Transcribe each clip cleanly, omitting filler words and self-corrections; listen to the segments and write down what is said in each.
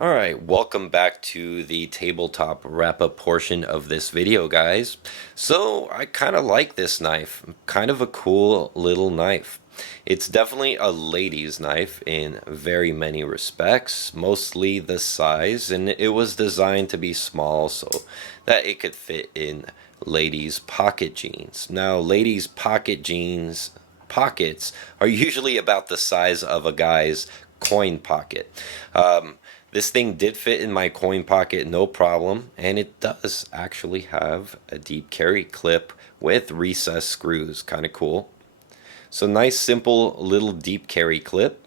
Alright, welcome back to the tabletop wrap-up portion of this video, guys. So, I kind of like this knife. Kind of a cool little knife. It's definitely a lady's knife in very many respects, mostly the size, and it was designed to be small so that it could fit in ladies' pocket jeans. Now, ladies' pocket jeans pockets are usually about the size of a guy's coin pocket. This thing did fit in my coin pocket, no problem, and it does actually have a deep carry clip with recessed screws, kind of cool. So nice, simple little deep carry clip,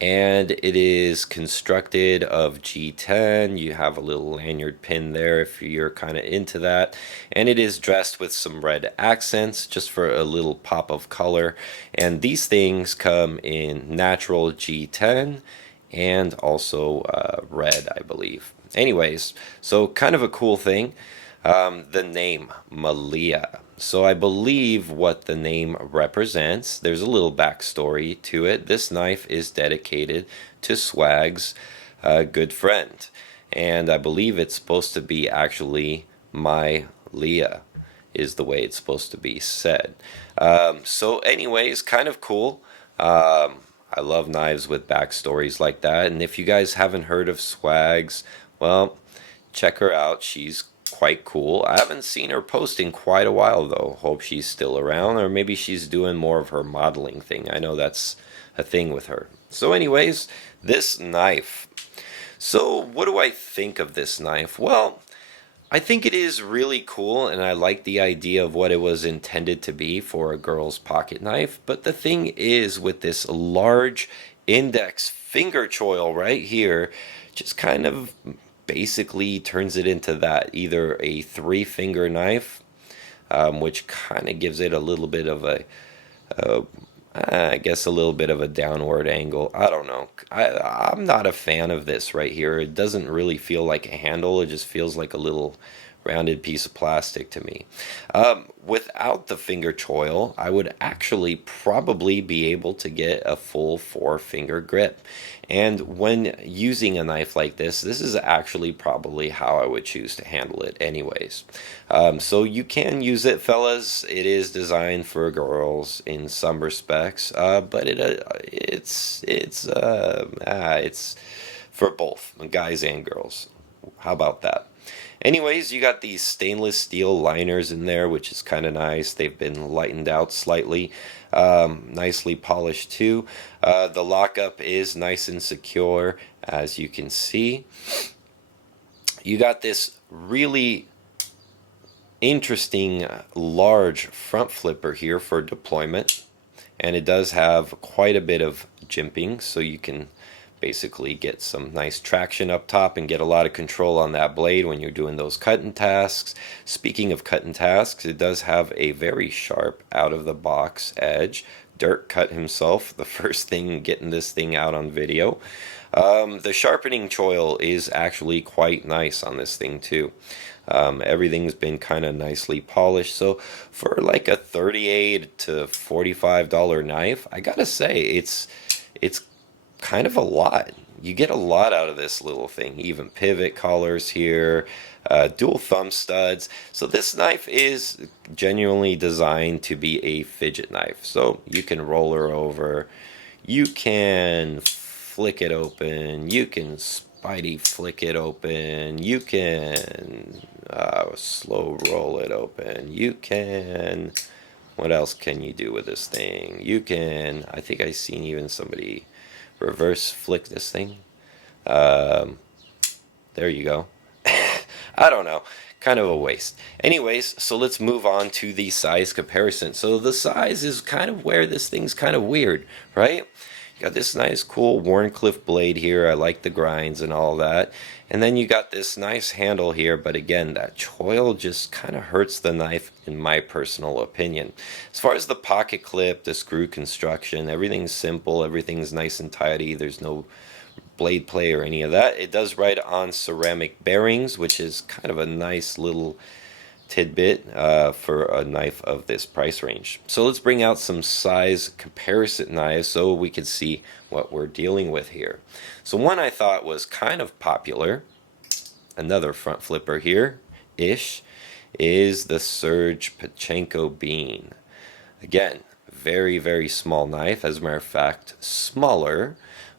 and it is constructed of G10. You have a little lanyard pin there if you're kind of into that, and it is dressed with some red accents just for a little pop of color. And these things come in natural G10 and also red, I believe. Anyways, so kind of a cool thing. The name Maileah. So I believe what the name represents, there's a little backstory to it. This knife is dedicated to Swag's good friend, and I believe it's supposed to be actually Maileah is the way it's supposed to be said. So anyways, kind of cool. I love knives with backstories like that, and if you guys haven't heard of Swags, well, check her out. She's quite cool. I haven't seen her post in quite a while though. Hope she's still around, or maybe she's doing more of her modeling thing. I know that's a thing with her. So anyways, this knife. So what do I think of this knife? Well, I think it is really cool, and I like the idea of what it was intended to be for a girl's pocket knife. But the thing is, with this large index finger choil right here, just kind of basically turns it into that, either a three-finger knife, which kind of gives it a little bit of I guess a little bit of a downward angle. I don't know. I'm not a fan of this right here. It doesn't really feel like a handle. It just feels like a little rounded piece of plastic to me. Without the finger choil, I would actually probably be able to get a full four-finger grip. And when using a knife like this is actually probably how I would choose to handle it anyways. So you can use it, fellas. It is designed for girls in some respects, but it's for both guys and girls. How about that? Anyways, you got these stainless steel liners in there, which is kind of nice. They've been lightened out slightly, nicely polished too. The lockup is nice and secure, as you can see. You got this really interesting large front flipper here for deployment, and it does have quite a bit of jimping, so you can basically get some nice traction up top and get a lot of control on that blade when you're doing those cutting tasks. Speaking of cutting tasks, it does have a very sharp out of the box edge. Dirk cut himself the first thing getting this thing out on video. The sharpening choil is actually quite nice on this thing too. Everything's been kind of nicely polished, so for like a $38 to $45 knife, I gotta say it's kind of a lot. You get a lot out of this little thing. Even pivot collars here, dual thumb studs. So this knife is genuinely designed to be a fidget knife. So you can roll her over, you can flick it open, you can spidey flick it open, you can slow roll it open, you can, what else can you do with this thing? You can, I think I seen even somebody reverse flick this thing. There you go. I don't know, kind of a waste. Anyways, so let's move on to the size comparison. So the size is kind of where this thing's kind of weird, right? You got this nice cool Wharncliffe blade here. I like the grinds and all that. And then you got this nice handle here, but again, that choil just kind of hurts the knife in my personal opinion. As far as the pocket clip, the screw construction, everything's simple, everything's nice and tidy. There's no blade play or any of that. It does ride on ceramic bearings, which is kind of a nice little tidbit for a knife of this price range. So let's bring out some size comparison knives so we can see what we're dealing with here. So one I thought was kind of popular, another front flipper here ish, is the Serge Pachenko Bean. Again, very, very small knife. As a matter of fact, smaller.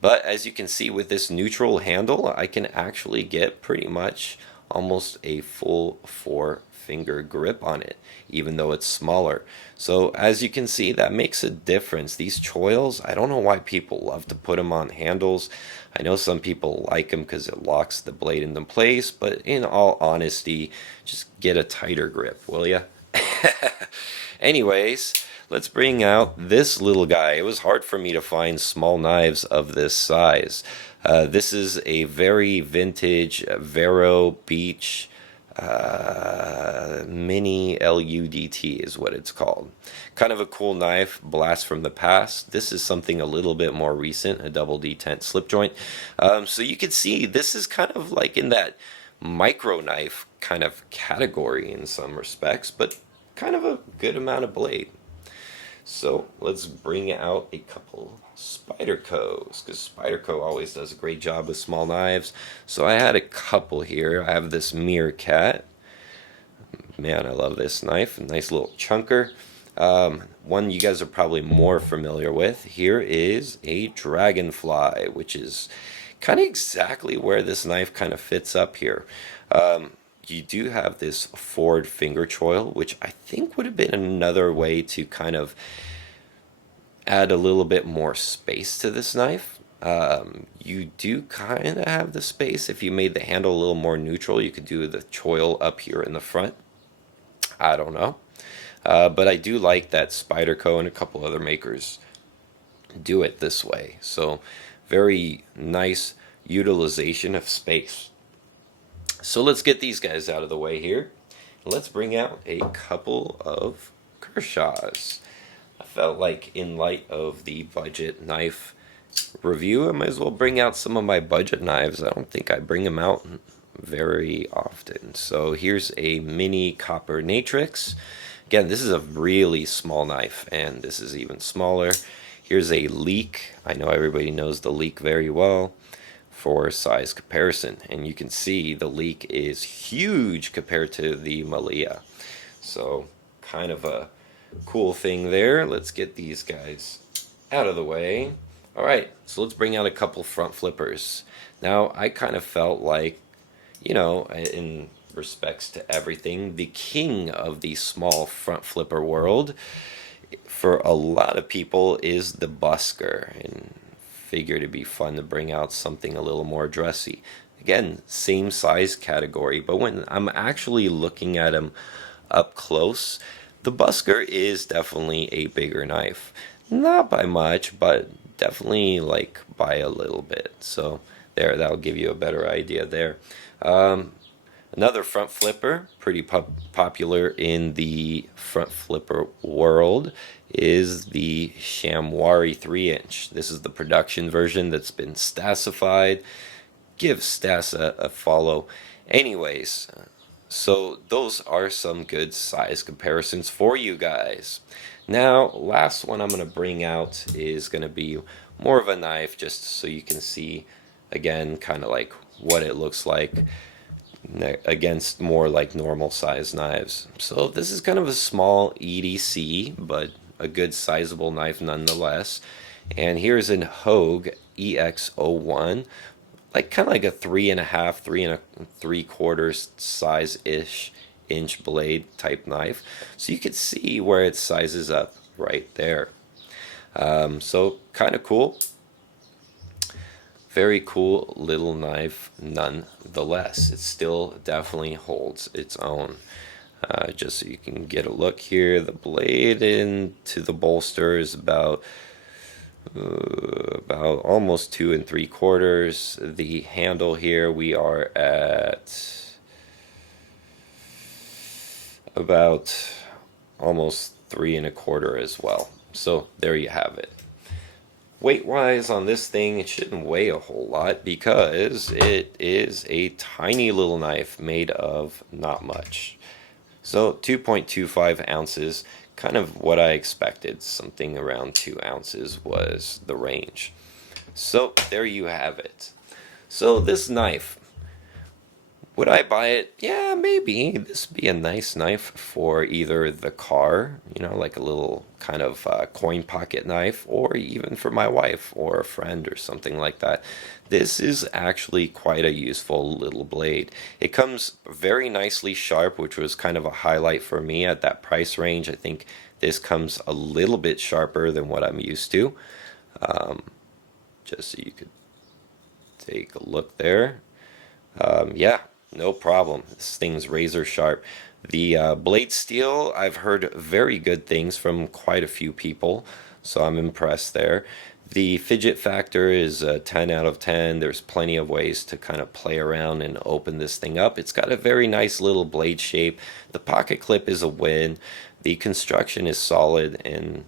But as you can see with this neutral handle, I can actually get pretty much almost a full 4-finger grip on it, even though it's smaller. So as you can see, that makes a difference. These choils, I don't know why people love to put them on handles. I know some people like them because it locks the blade into place, but in all honesty, just get a tighter grip, will ya? Anyways, let's bring out this little guy. It was hard for me to find small knives of this size. This is a very vintage Vero Beach mini LUDT is what it's called. Kind of a cool knife, blast from the past. This is something a little bit more recent, a double detent slip joint. So you can see this is kind of like in that micro knife kind of category in some respects, but kind of a good amount of blade. So let's bring out a couple Spydercos, because Spyderco always does a great job with small knives. So I had a couple here. I have this Meerkat. Man, I love this knife. A nice little chunker. One you guys are probably more familiar with. Here is a Dragonfly, which is kind of exactly where this knife kind of fits up here. You do have this forward finger choil, which I think would have been another way to kind of add a little bit more space to this knife. You do kind of have the space. If you made the handle a little more neutral, you could do the choil up here in the front. I don't know. But I do like that Spyderco and a couple other makers do it this way. So very nice utilization of space. So let's get these guys out of the way here. Let's bring out a couple of Kershaws. I felt like in light of the budget knife review, I might as well bring out some of my budget knives. I don't think I bring them out very often. So here's a mini copper Natrix. Again, this is a really small knife, and this is even smaller. Here's a Leek. I know everybody knows the Leek very well for size comparison, and you can see the Leek is huge compared to the Maileah. So kind of a cool thing there. Let's get these guys out of the way. Alright, so let's bring out a couple front flippers. Now I kind of felt like, you know, in respects to everything, the king of the small front flipper world for a lot of people is the Busker, and figured it'd be fun to bring out something a little more dressy. Again, same size category, but when I'm actually looking at them up close, the Busker is definitely a bigger knife. Not by much, but definitely like by a little bit. So there, that'll give you a better idea there. Another front flipper, pretty popular in the front flipper world, is the Shamwari 3-inch. This is the production version that's been Stasified. Give Stas a follow. Anyways, so those are some good size comparisons for you guys. Now, last one I'm going to bring out is going to be more of a knife, just so you can see, again, kind of like what it looks like against more like normal size knives. So this is kind of a small EDC, but a good sizable knife nonetheless. And here's an Hogue EX01, like kind of like a 3.5, 3.75 size-ish inch blade type knife. So you can see where it sizes up right there. So kind of cool. Very cool little knife nonetheless. It still definitely holds its own. Just so you can get a look here, the blade into the bolster is about almost 2 3/4. The handle here, we are at about almost 3 1/4 as well. So there you have it. Weight wise on this thing, it shouldn't weigh a whole lot because it is a tiny little knife made of not much. So 2.25 ounces, kind of what I expected. Something around 2 ounces was the range. So there you have it. So this knife, would I buy it? Yeah, maybe. This would be a nice knife for either the car, you know, like a little kind of coin pocket knife, or even for my wife or a friend or something like that. This is actually quite a useful little blade. It comes very nicely sharp, which was kind of a highlight for me at that price range. I think this comes a little bit sharper than what I'm used to. Just so you could take a look there. Yeah, no problem. This thing's razor sharp. The blade steel, I've heard very good things from quite a few people, so I'm impressed there. The fidget factor is a 10 out of 10. There's plenty of ways to kind of play around and open this thing up. It's got a very nice little blade shape. The pocket clip is a win. The construction is solid, and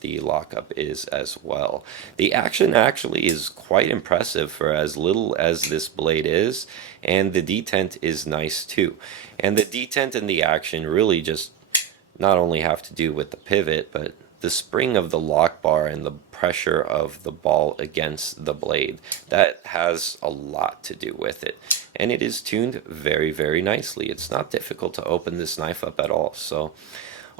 the lockup is as well. The action actually is quite impressive for as little as this blade is, and the detent is nice too. And the detent and the action really just not only have to do with the pivot, but the spring of the lock bar and the pressure of the ball against the blade. That has a lot to do with it. And it is tuned very, very nicely. It's not difficult to open this knife up at all. So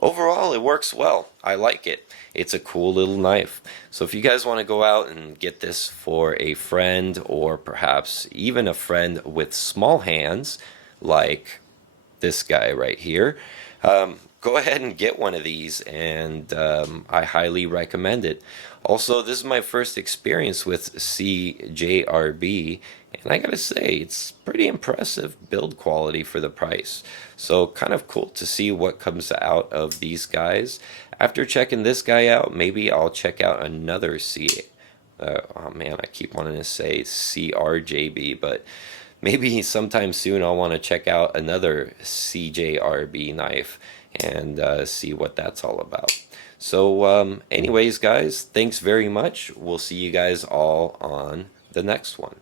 overall, it works well. I like it. It's a cool little knife. So if you guys want to go out and get this for a friend, or perhaps even a friend with small hands, like this guy right here, go ahead and get one of these, and I highly recommend it. Also, this is my first experience with CJRB, and I gotta say, it's pretty impressive build quality for the price. So kind of cool to see what comes out of these guys. After checking this guy out, maybe I'll check out another oh man, I keep wanting to say CRJB, but maybe sometime soon I'll want to check out another CJRB knife and see what that's all about. So anyways, guys, thanks very much. We'll see you guys all on the next one.